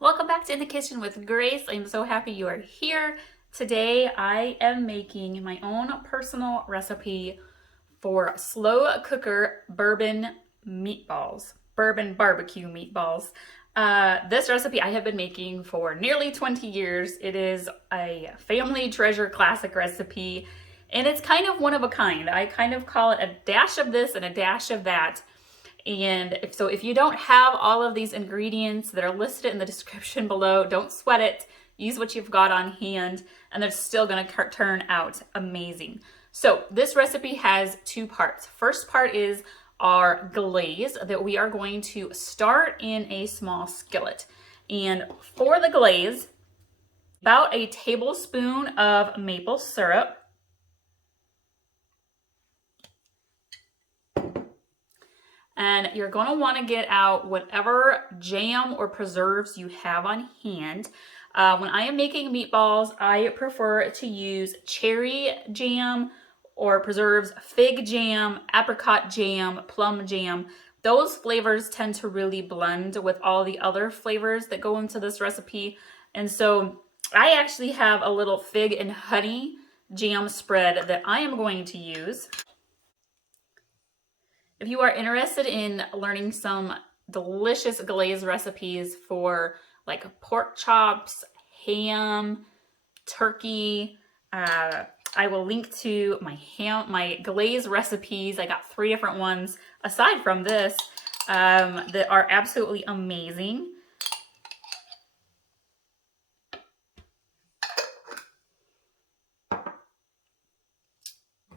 Welcome back to In the Kitchen with Grace. I'm so happy you are here. Today I am making my own personal recipe for slow cooker bourbon meatballs, bourbon barbecue meatballs. This recipe I have been making for nearly 20 years. It is a family treasure classic recipe, and it's kind of one of a kind. I kind of call it a dash of this and a dash of that. And if you don't have all of these ingredients that are listed in the description below, don't sweat it. Use what you've got on hand, and they're still gonna turn out amazing. So this recipe has two parts. First part is our glaze that we are going to start in a small skillet. And for the glaze, about a tablespoon of maple syrup, and you're going to want to get out whatever jam or preserves you have on hand. When I am making meatballs, I prefer to use cherry jam or preserves, fig jam, apricot jam, plum jam. Those flavors tend to really blend with all the other flavors that go into this recipe. And so I actually have a little fig and honey jam spread that I am going to use. If you are interested in learning some delicious glaze recipes for like pork chops, ham, turkey, I will link to my glaze recipes. I got 3 different ones aside from this that are absolutely amazing.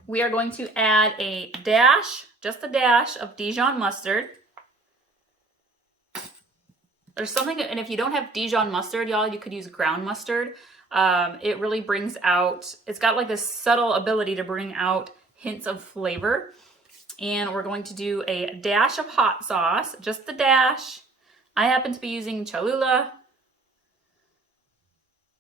We are going to add a dash, just a dash of Dijon Mustard. There's something, and if you don't have Dijon Mustard, y'all, you could use ground mustard. It really brings out, it's got like this subtle ability to bring out hints of flavor. And we're going to do a dash of hot sauce, just the dash. I happen to be using Cholula.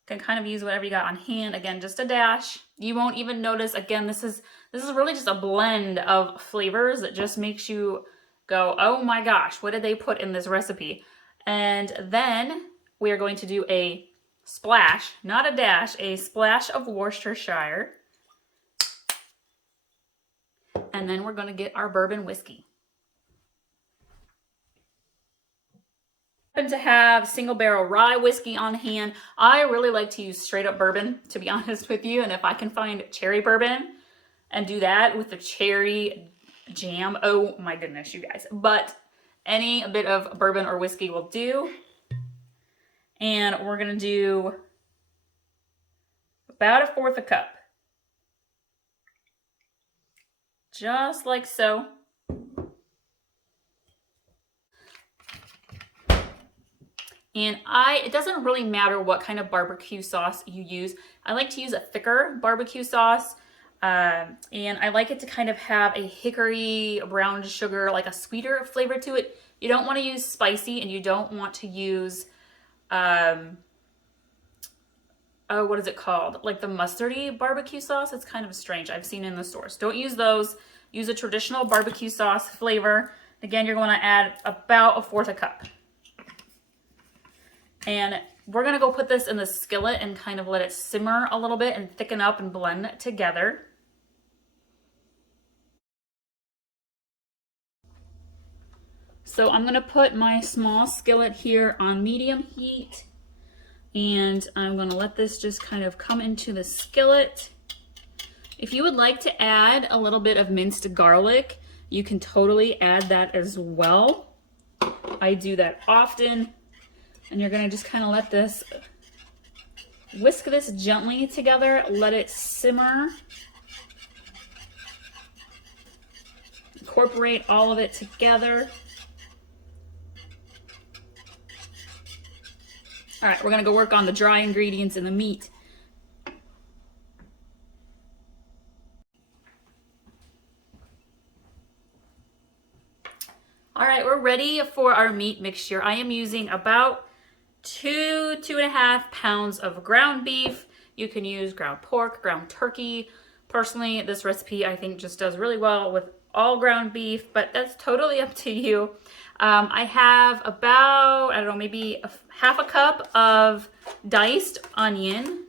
Can kind of use whatever you got on hand. Again, just a dash. You won't even notice. Again, this is really just a blend of flavors that just makes you go, oh my gosh, what did they put in this recipe? And then we are going to do a splash, not a dash, a splash of Worcestershire. And then we're going to get our bourbon whiskey. To have single barrel rye whiskey on hand. I really like to use straight up bourbon, to be honest with you. And if I can find cherry bourbon and do that with the cherry jam, oh my goodness, you guys. But any bit of bourbon or whiskey will do. And we're gonna do about 1/4 cup. Just like so. And it doesn't really matter what kind of barbecue sauce you use. I like to use a thicker barbecue sauce. And I like it to kind of have a hickory, brown sugar, like a sweeter flavor to it. You don't want to use spicy, and you don't want to use, what is it called? Like the mustardy barbecue sauce. It's kind of strange. I've seen it in the stores. Don't use those. Use a traditional barbecue sauce flavor. Again, you're going to add about 1/4 cup. And we're gonna go put this in the skillet and kind of let it simmer a little bit and thicken up and blend together. So I'm gonna put my small skillet here on medium heat, and I'm gonna let this just kind of come into the skillet. If you would like to add a little bit of minced garlic, you can totally add that as well. I do that often. And you're gonna just kind of let this, whisk this gently together, let it simmer. Incorporate all of it together. All right, we're gonna go work on the dry ingredients in the meat. All right, we're ready for our meat mixture. I am using about 2.5 pounds of ground beef. You can use ground pork, ground turkey. Personally, this recipe I think just does really well with all ground beef, but that's totally up to you. I have about, I don't know, maybe half a cup of diced onion.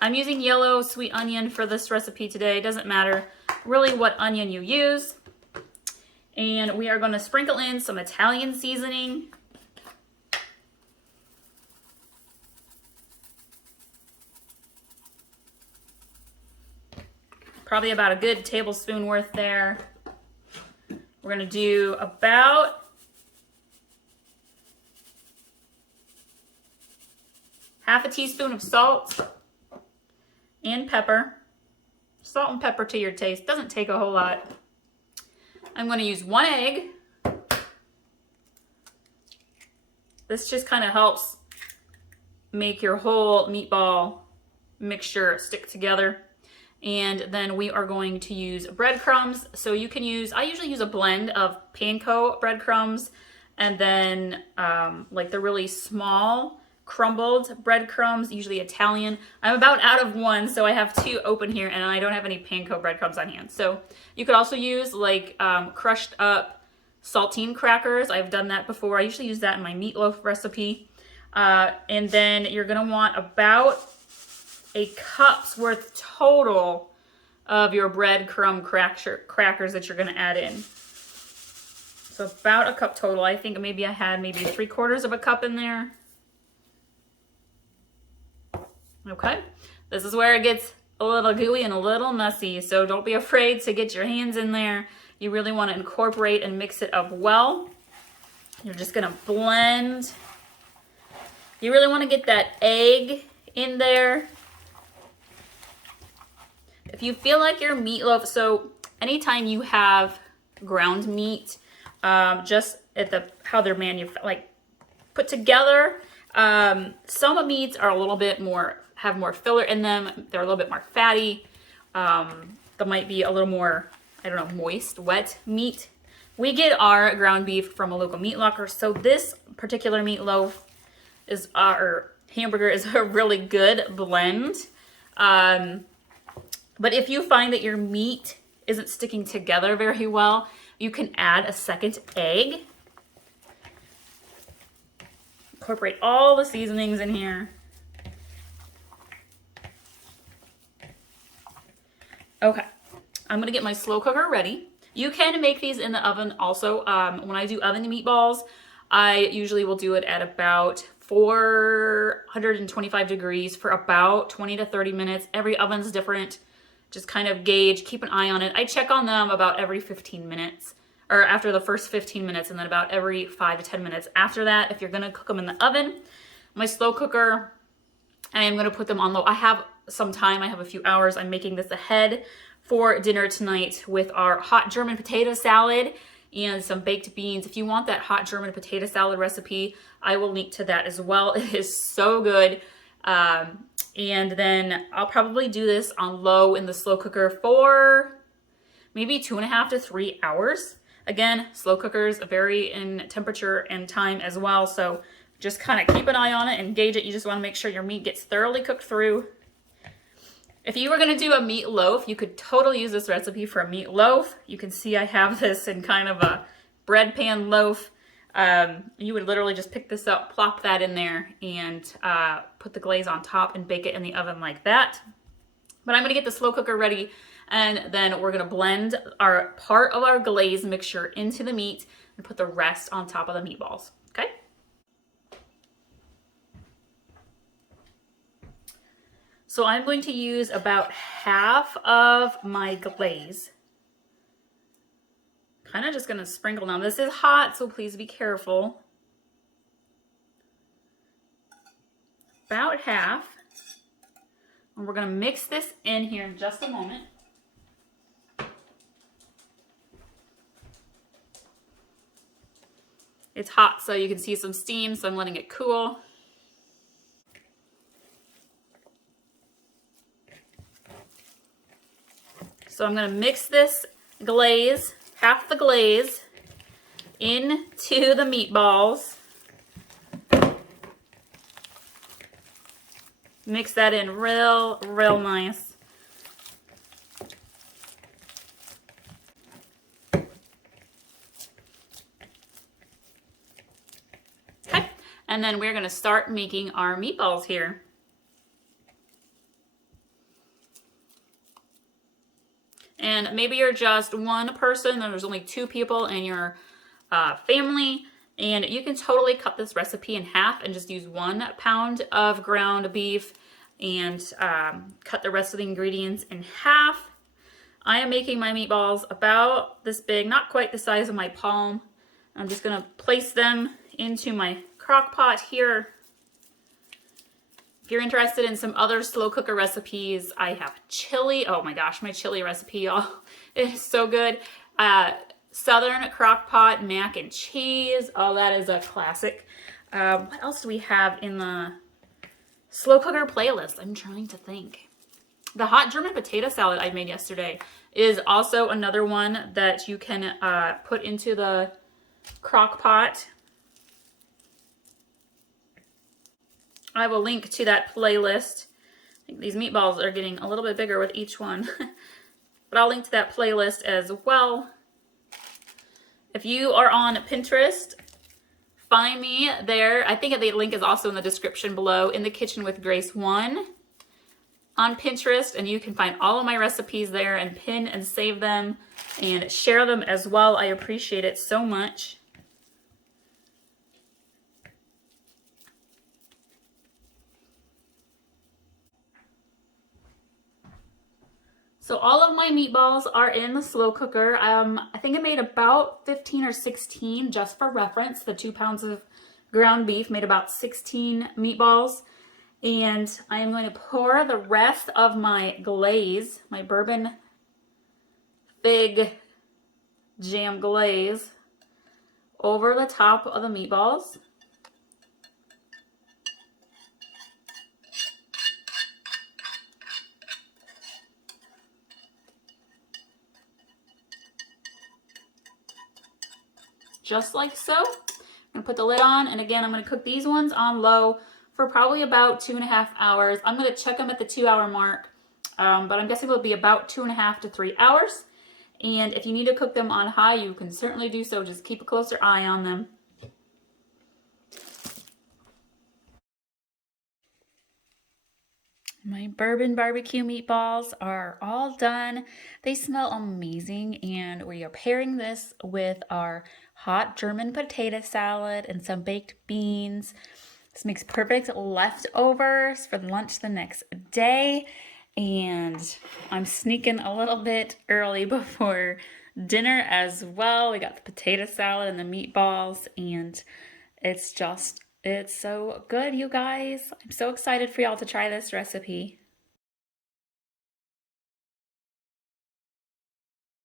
I'm using yellow sweet onion for this recipe today. It doesn't matter really what onion you use. And we are going to sprinkle in some Italian seasoning. Probably about a good tablespoon worth there. We're going to do about half a teaspoon of salt and pepper. Salt and pepper to your taste. Doesn't take a whole lot. I'm going to use 1 egg. This just kind of helps make your whole meatball mixture stick together. And then we are going to use breadcrumbs. So you can use, I usually use a blend of panko breadcrumbs and then like the really small crumbled breadcrumbs, usually Italian. I'm about out of one, so I have 2 open here and I don't have any panko breadcrumbs on hand. So you could also use like crushed up saltine crackers. I've done that before. I usually use that in my meatloaf recipe. And then you're gonna want about a cup's worth total of your breadcrumb crackers that you're gonna add in. So about a cup total. I think maybe I had maybe 3/4 of a cup in there. Okay, this is where it gets a little gooey and a little messy, so don't be afraid to get your hands in there. You really want to incorporate and mix it up well. You're just gonna blend. You really want to get that egg in there. If you feel like your meatloaf, so anytime you have ground meat, just at how they're put together, some meats are a little bit more, have more filler in them. They're a little bit more fatty. There might be a little more, I don't know, moist, wet meat. We get our ground beef from a local meat locker. So this particular meatloaf is, or hamburger is a really good blend. But if you find that your meat isn't sticking together very well, you can add a second egg. Incorporate all the seasonings in here. Okay, I'm gonna get my slow cooker ready. You can make these in the oven also. When I do oven meatballs, I usually will do it at about 425 degrees for about 20 to 30 minutes. Every oven's different. Just kind of gauge, keep an eye on it. I check on them about every 15 minutes, or after the first 15 minutes, and then about every 5 to 10 minutes after that, if you're gonna cook them in the oven. My slow cooker, I am gonna put them on low. I have some time, I have a few hours. I'm making this ahead for dinner tonight with our hot German potato salad and some baked beans. If you want that hot German potato salad recipe, I will link to that as well. It is so good. And then I'll probably do this on low in the slow cooker for maybe 2.5 to 3 hours. Again, slow cookers vary in temperature and time as well, so just kind of keep an eye on it and gauge it. You just want to make sure your meat gets thoroughly cooked through. If you were going to do a meatloaf, you could totally use this recipe for a meatloaf. You can see I have this in kind of a bread pan loaf. You would literally just pick this up, plop that in there, and put the glaze on top and bake it in the oven like that. But I'm gonna get the slow cooker ready, and then we're gonna blend our part of our glaze mixture into the meat and put the rest on top of the meatballs, okay? So I'm going to use about half of my glaze. Kind of just gonna sprinkle down. This is hot, so please be careful. About half. And we're gonna mix this in here in just a moment. It's hot, so you can see some steam, so I'm letting it cool. So I'm gonna mix this glaze, half the glaze, into the meatballs. Mix that in real nice. And then we're gonna start making our meatballs here. And maybe you're just one person and there's only 2 people in your family, and you can totally cut this recipe in half and just use 1 pound of ground beef and cut the rest of the ingredients in half. I am making my meatballs about this big, not quite the size of my palm. I'm just gonna place them into my crock pot here. If you're interested in some other slow cooker recipes, I have chili. Oh my gosh, my chili recipe, y'all. It is so good. Southern crock pot mac and cheese. Oh, that is a classic. What else do we have in the slow cooker playlist? I'm trying to think. The hot German potato salad I made yesterday is also another one that you can put into the crock pot. I will link to that playlist. I think these meatballs are getting a little bit bigger with each one. But I'll link to that playlist as well. If you are on Pinterest, find me there. I think the link is also in the description below, in the Kitchen with Grace 1 on Pinterest, and you can find all of my recipes there and pin and save them and share them as well. I appreciate it so much. So all of my meatballs are in the slow cooker. I think I made about 15 or 16 just for reference. The 2 pounds of ground beef made about 16 meatballs. And I am going to pour the rest of my glaze, my bourbon fig jam glaze, over the top of the meatballs. Just like so. I'm gonna put the lid on, and again, I'm gonna cook these ones on low for probably about 2.5 hours. I'm gonna check them at the 2-hour mark, but I'm guessing it'll be about 2.5 to 3 hours. And if you need to cook them on high, you can certainly do so. Just keep a closer eye on them. My bourbon barbecue meatballs are all done. They smell amazing, and we are pairing this with our hot German potato salad and some baked beans. This makes perfect leftovers for lunch the next day, and I'm sneaking a little bit early before dinner as well. We got the potato salad and the meatballs, and it's so good, you guys. I'm so excited for y'all to try this recipe.